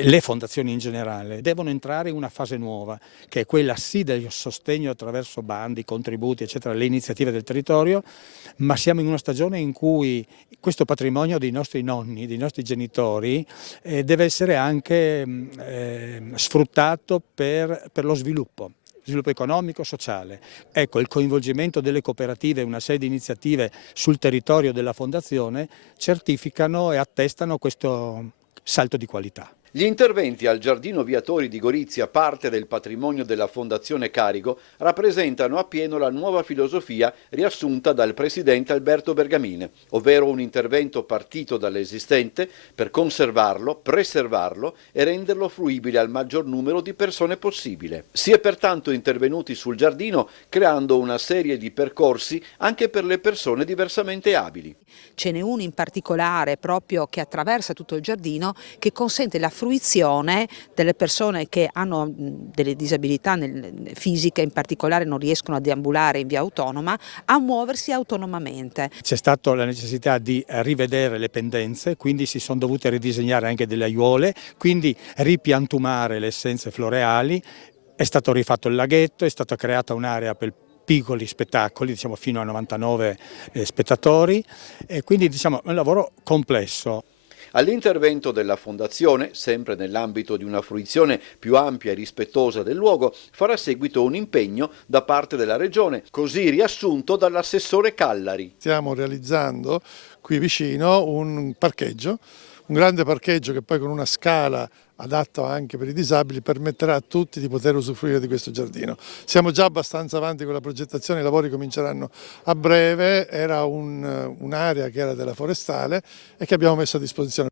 le fondazioni in generale devono entrare in una fase nuova, che è quella sì del sostegno attraverso bandi, contributi, eccetera, alle iniziative del territorio, ma siamo in una stagione in cui questo patrimonio dei nostri nonni, dei nostri genitori, deve essere anche sfruttato per lo sviluppo economico, sociale. Ecco, il coinvolgimento delle cooperative e una serie di iniziative sul territorio della Fondazione certificano e attestano questo salto di qualità. Gli interventi al Giardino Viatori di Gorizia, parte del patrimonio della Fondazione Carigo, rappresentano appieno la nuova filosofia riassunta dal presidente Alberto Bergamini, ovvero un intervento partito dall'esistente per conservarlo, preservarlo e renderlo fruibile al maggior numero di persone possibile. Si è pertanto intervenuti sul giardino creando una serie di percorsi anche per le persone diversamente abili. Ce n'è uno in particolare proprio che attraversa tutto il giardino, che consente la fruizione delle persone che hanno delle disabilità fisiche, in particolare non riescono a deambulare in via autonoma, a muoversi autonomamente. C'è stata la necessità di rivedere le pendenze, quindi si sono dovute ridisegnare anche delle aiuole, quindi ripiantumare le essenze floreali, è stato rifatto il laghetto, è stata creata un'area per piccoli spettacoli, diciamo fino a 99 spettatori, e quindi diciamo è un lavoro complesso. All'intervento della Fondazione, sempre nell'ambito di una fruizione più ampia e rispettosa del luogo, farà seguito un impegno da parte della Regione, così riassunto dall'assessore Callari. Stiamo realizzando qui vicino un parcheggio, un grande parcheggio che poi con una scala adatto anche per i disabili permetterà a tutti di poter usufruire di questo giardino. Siamo già abbastanza avanti con la progettazione, i lavori cominceranno a breve, era un'area che era della forestale e che abbiamo messo a disposizione.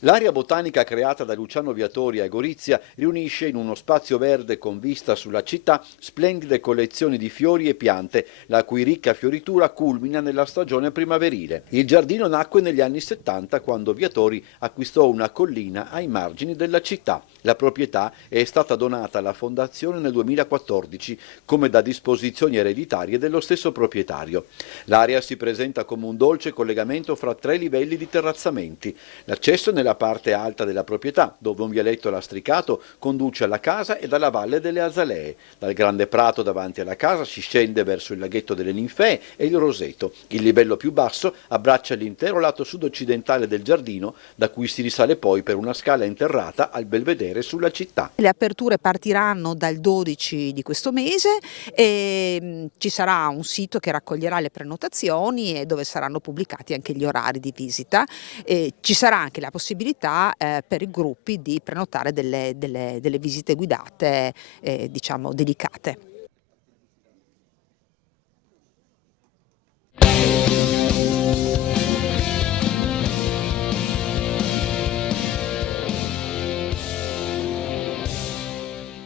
L'area botanica creata da Luciano Viatori a Gorizia riunisce in uno spazio verde con vista sulla città splendide collezioni di fiori e piante, la cui ricca fioritura culmina nella stagione primaverile. Il giardino nacque negli anni 70 quando Viatori acquistò una collina ai margini della città. La proprietà è stata donata alla Fondazione nel 2014 come da disposizioni ereditarie dello stesso proprietario. L'area si presenta come un dolce collegamento fra 3 livelli di terrazzamenti. L'accesso nella parte alta della proprietà, dove un vialetto lastricato conduce alla casa e dalla Valle delle Azalee. Dal grande prato davanti alla casa si scende verso il laghetto delle Ninfee e il Roseto. Il livello più basso abbraccia l'intero lato sud-occidentale del giardino, da cui si risale poi per una scala interrata al belvedere sulla città. Le aperture partiranno dal 12 di questo mese e ci sarà un sito che raccoglierà le prenotazioni e dove saranno pubblicati anche gli orari di visita. Ci sarà anche la possibilità per i gruppi di prenotare delle visite guidate diciamo dedicate.